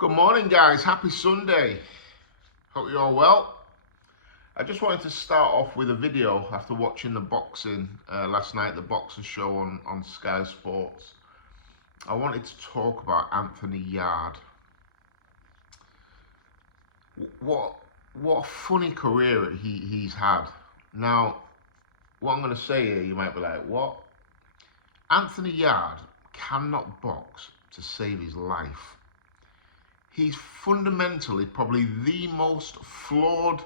Good morning, guys. Happy Sunday. Hope you're all well. I just wanted to start off with a video after watching the boxing last night, the boxing show on Sky Sports. I wanted to talk about Anthony Yarde. What a funny career he's had. Now, what I'm going to say here, you might be like, what? Anthony Yarde cannot box to save his life. He's fundamentally probably the most flawed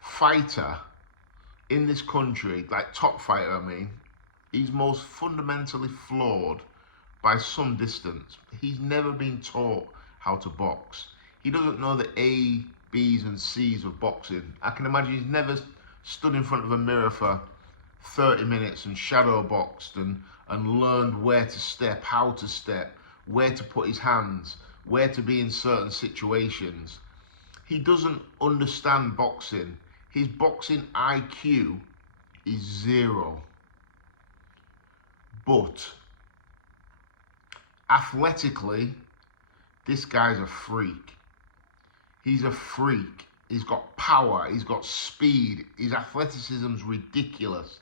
fighter in this country, like top fighter, I mean. He's most fundamentally flawed by some distance. He's never been taught how to box. He doesn't know the A, B's and C's of boxing. I can imagine he's never stood in front of a mirror for 30 minutes and shadow boxed and learned where to step, how to step, where to put his hands, where to be in certain situations. He doesn't understand boxing. His boxing IQ is zero. But athletically, this guy's a freak. He's a freak. He's got power, he's got speed, his athleticism's ridiculous.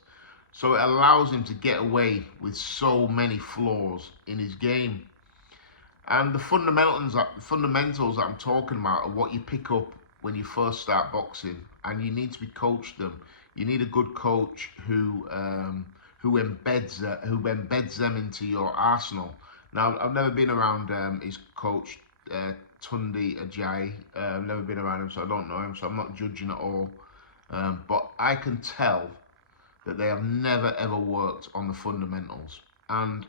So it allows him to get away with so many flaws in his game. And the fundamentals that I'm talking about are what you pick up when you first start boxing, and you need to be coached them. You need a good coach who embeds them into your arsenal. Now, I've never been around his coach, Tunde Ajayi. I've never been around him, so I don't know him, so I'm not judging at all. But I can tell that they have never ever worked on the fundamentals. And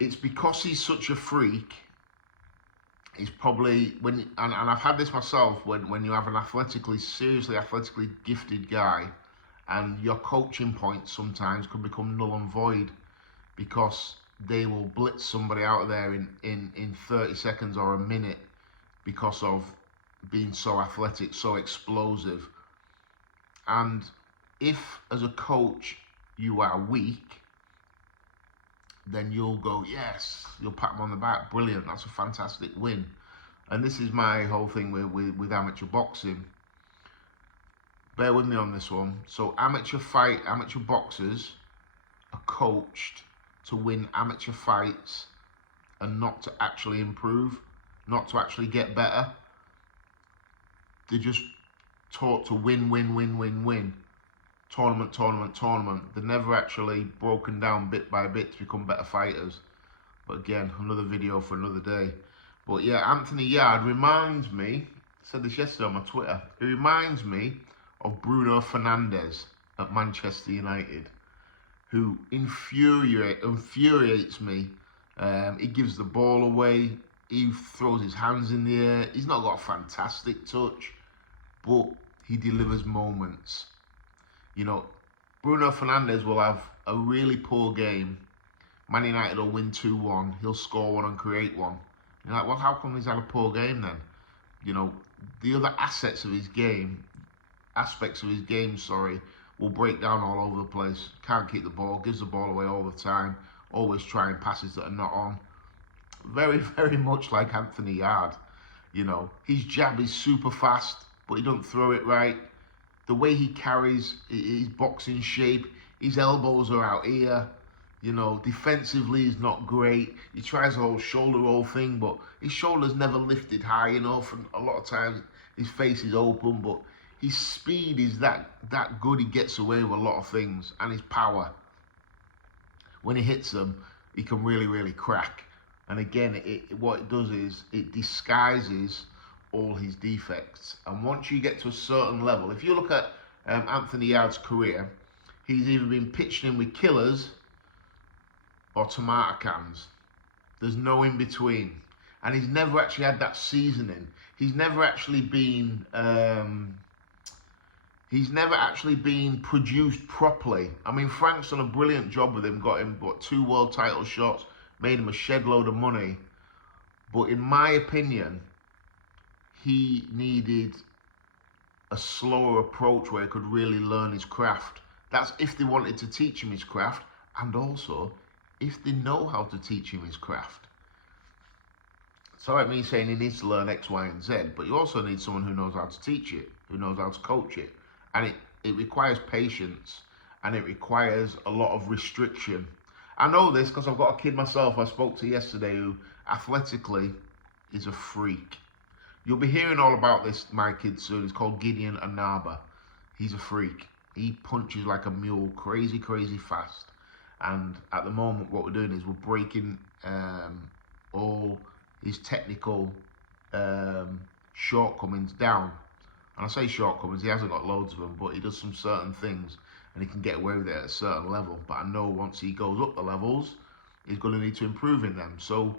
it's because he's such a freak. He's probably, and I've had this myself, when you have an seriously athletically gifted guy, and your coaching points sometimes could become null and void because they will blitz somebody out of there in 30 seconds or a minute because of being so athletic, so explosive. And if, as a coach, you are weak, then you'll go, yes, you'll pat them on the back, brilliant, that's a fantastic win. And this is my whole thing with amateur boxing. Bear with me on this one. So amateur boxers are coached to win amateur fights and not to actually improve, not to actually get better. They're just taught to win. Tournament. They're never actually broken down bit by bit to become better fighters. But again, another video for another day. But yeah, Anthony Yarde reminds me, I said this yesterday on my Twitter, it reminds me of Bruno Fernandes at Manchester United, who infuriates me. He gives the ball away, he throws his hands in the air, he's not got a fantastic touch, but he delivers moments. You know, Bruno Fernandes will have a really poor game. Man United will win 2-1. He'll score one and create one. You're like, well, how come he's had a poor game then? You know, the other aspects of his game, will break down all over the place. Can't keep the ball, gives the ball away all the time, always trying passes that are not on. Very, very much like Anthony Yarde. You know, his jab is super fast, but he don't throw it right. The way he carries his boxing shape, his elbows are out here. You know, defensively he's not great. He tries the whole shoulder roll thing, but his shoulder's never lifted high enough, and a lot of times his face is open, but his speed is that good. He gets away with a lot of things, and his power. When he hits them, he can really crack. And again, what it does is it disguises all his defects. And once you get to a certain level, if you look at Anthony Yarde's career, he's either been pitched in with killers or tomato cans. There's no in between. And he's never actually had that seasoning. He's never actually been produced properly. I mean, Frank's done a brilliant job with him, got him 2 world title shots, made him a shed load of money. But in my opinion, he needed a slower approach where he could really learn his craft. That's if they wanted to teach him his craft, and also if they know how to teach him his craft. So like me saying he needs to learn X, Y, and Z, but you also need someone who knows how to teach it, who knows how to coach it. And it requires patience, and it requires a lot of restriction. I know this because I've got a kid myself I spoke to yesterday who athletically is a freak. You'll be hearing all about this, my kid, soon. He's called Gideon Anaba. He's a freak. He punches like a mule, crazy, crazy fast. And at the moment, what we're doing is we're breaking all his technical shortcomings down. And I say shortcomings, he hasn't got loads of them, but he does some certain things and he can get away with it at a certain level. But I know once he goes up the levels, he's going to need to improve in them. So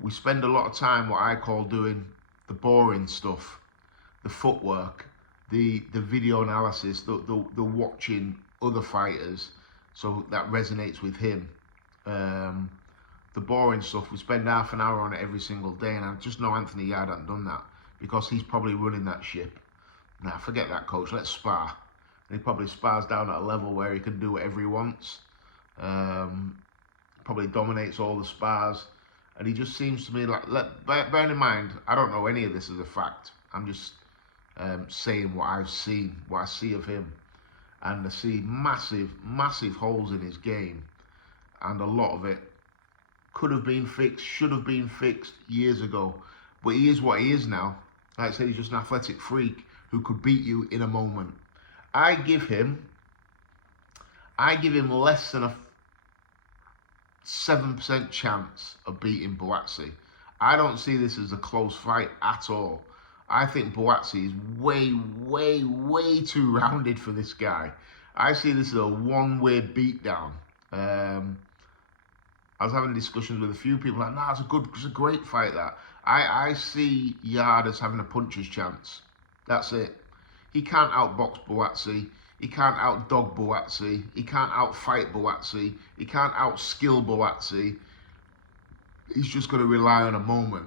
we spend a lot of time, what I call, doing the boring stuff, the footwork, the video analysis, the watching other fighters, so that resonates with him. The boring stuff, we spend half an hour on it every single day, and I just know Anthony Yarde hasn't done that because he's probably running that ship. Nah, forget that, coach, let's spar. And he probably spars down at a level where he can do whatever he wants. Probably dominates all the spars. And he just seems to me like, bear in mind, I don't know any of this as a fact. I'm just saying what I've seen, what I see of him. And I see massive, massive holes in his game. And a lot of it could have been fixed, should have been fixed years ago. But he is what he is now. Like I said, he's just an athletic freak who could beat you in a moment. I give him less than a 7% chance of beating Buatsi. I don't see this as a close fight at all. I think Buatsi is way, way, way too rounded for this guy. I see this as a one-way beatdown. I was having discussions with a few people like, nah, it's a great fight, that. I see Yarde as having a puncher's chance. That's it. He can't outbox Buatsi. He can't outdog Buatsi. He can't outfight Buatsi. He can't outskill Buatsi. He's just going to rely on a moment,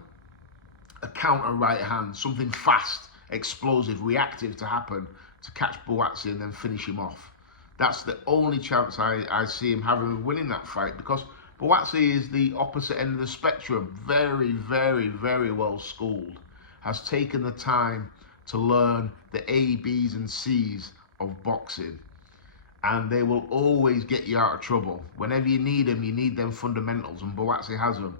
a counter right hand, something fast, explosive, reactive to happen to catch Buatsi and then finish him off. That's the only chance I see him having of winning that fight, because Buatsi is the opposite end of the spectrum. Very, very, very well schooled. Has taken the time to learn the A, B's and C's of boxing. And they will always get you out of trouble. Whenever you need them, you need them fundamentals, and Buatsi has them.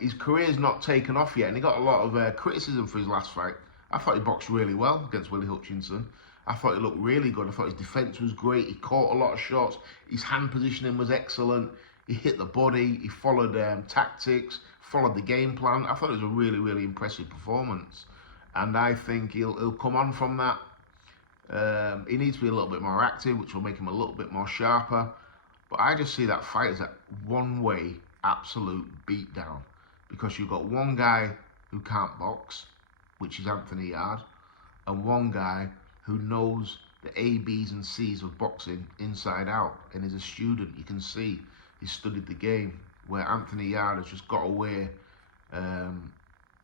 His career's not taken off yet, and he got a lot of criticism for his last fight. I thought he boxed really well against Willie Hutchinson. I thought he looked really good. I thought his defence was great. He caught a lot of shots. His hand positioning was excellent. He hit the body. He followed tactics, followed the game plan. I thought it was a really, really impressive performance. And I think he'll come on from that. He needs to be a little bit more active, which will make him a little bit more sharper. But I just see that fight as a one-way absolute beatdown, because you've got one guy who can't box, which is Anthony Yarde, and one guy who knows the A, B's and C's of boxing inside out, and is a student. You can see he's studied the game, where Anthony Yarde has just got away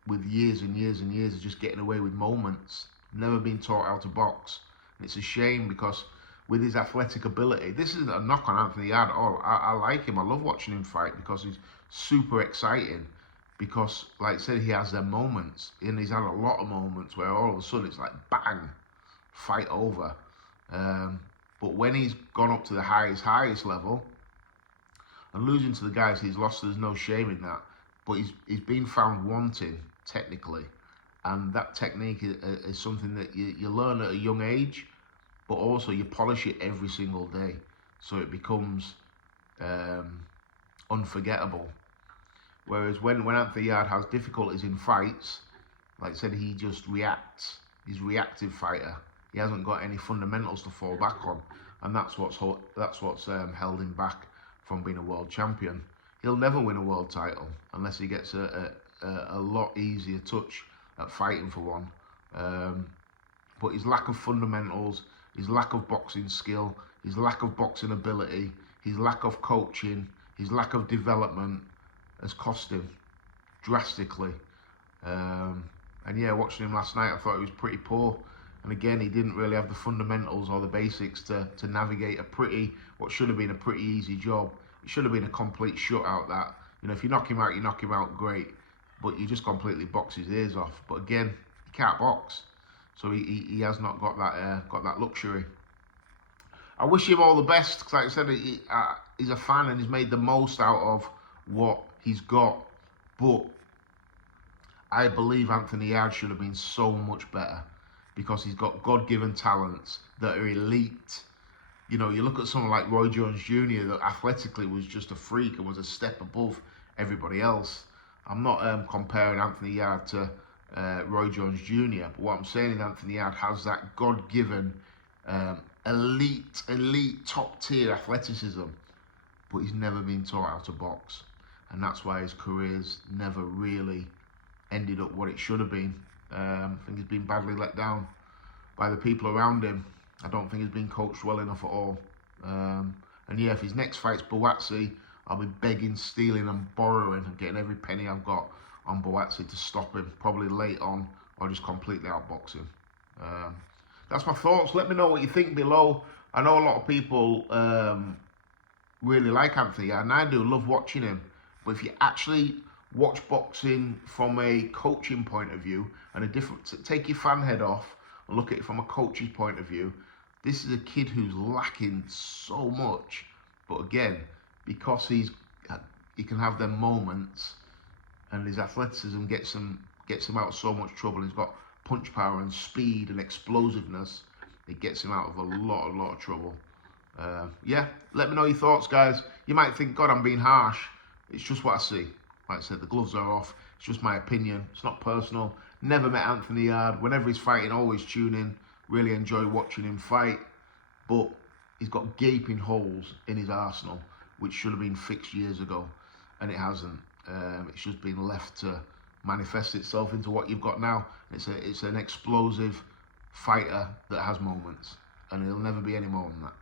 with years and years and years of just getting away with moments, never been taught how to box. And it's a shame, because with his athletic ability, this isn't a knock on Anthony Yarde at all. I like him. I love watching him fight, because he's super exciting. Because, like I said, he has their moments, and he's had a lot of moments where all of a sudden it's like, bang, fight over. But when he's gone up to the highest level, and losing to the guys he's lost, there's no shame in that. But he's been found wanting, technically. And that technique is something that you learn at a young age, but also you polish it every single day, so it becomes unforgettable. Whereas when Anthony Yarde has difficulties in fights, like I said, he just reacts. He's a reactive fighter. He hasn't got any fundamentals to fall back on, and that's what's held him back from being a world champion. He'll never win a world title unless he gets a lot easier touch at fighting for one. But his lack of fundamentals, his lack of boxing skill, his lack of boxing ability, his lack of coaching, his lack of development has cost him drastically. And yeah, watching him last night, I thought he was pretty poor. And again, he didn't really have the fundamentals or the basics to navigate what should have been a pretty easy job. It should have been a complete shutout. That, if you knock him out, great. but you just completely box his ears off. But again, he can't box, so he has not got that luxury. I wish him all the best, because like I said, he's a fan and he's made the most out of what he's got. But I believe Anthony Yarde should have been so much better, because he's got God-given talents that are elite. You know, you look at someone like Roy Jones Jr. that athletically was just a freak and was a step above everybody else. I'm not comparing Anthony Yarde to Roy Jones Jr., but what I'm saying is Anthony Yarde has that God-given elite, top-tier athleticism, but he's never been taught how to box, and that's why his career's never really ended up what it should have been. I think he's been badly let down by the people around him. I don't think he's been coached well enough at all. And yeah, if his next fight's Buatsi, I'll be begging, stealing and borrowing and getting every penny I've got on Buatsi to stop him, probably late on, or just completely outbox him. That's my thoughts. Let me know what you think below. I know a lot of people really like Anthony, and I do love watching him. But if you actually watch boxing from a coaching point of view and take your fan head off and look at it from a coach's point of view, this is a kid who's lacking so much. But again, because he can have them moments, and his athleticism gets him out of so much trouble. He's got punch power and speed and explosiveness. It gets him out of a lot of trouble. Yeah, let me know your thoughts, guys. You might think, God, I'm being harsh. It's just what I see. Like I said, the gloves are off. It's just my opinion. It's not personal. Never met Anthony Yarde. Whenever he's fighting, always tune in. Really enjoy watching him fight. But he's got gaping holes in his arsenal, which should have been fixed years ago, and it hasn't. It's just been left to manifest itself into what you've got now. It's an explosive fighter that has moments, and he'll never be any more than that.